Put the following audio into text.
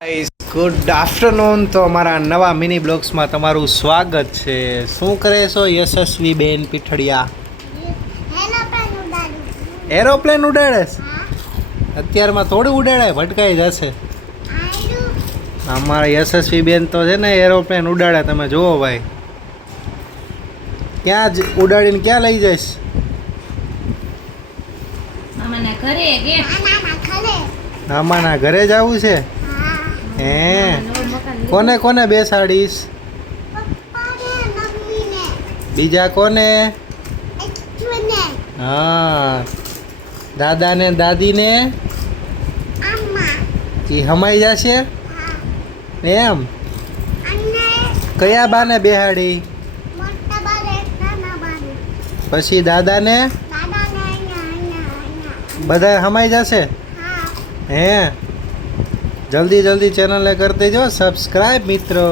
Guys good afternoon. તો અમારા નવા મિની બ્લોગ્સમાં તમારું સ્વાગત છે. શું કરે છો યશસ્વી બેન પીઠડિયા? એરોપ્લેન ઉડાડે છે? અત્યારમાં થોડું ઉડાડાય, ભટકાઈ જશે. અમારા યશસ્વી બેન તો છે ને એરોપ્લેન ઉડાડે, તમે જુઓ ભાઈ. ક્યાં જ ઉડાડીને ક્યાં લઈ જઈશ? મામાના ઘરે જવું છે. હે, કોને કોને બેસાડીશ? બીજા કોને? હા, દાદા ને દાદી ને ઈ હમાઈ જશે એમ. કયા બાને બેહાડી? પછી દાદા ને બધા હમાઈ જશે. હે, જલ્દી જલ્દી ચેનલને કરી દેજો સબસ્ક્રાઈબ મિત્રો.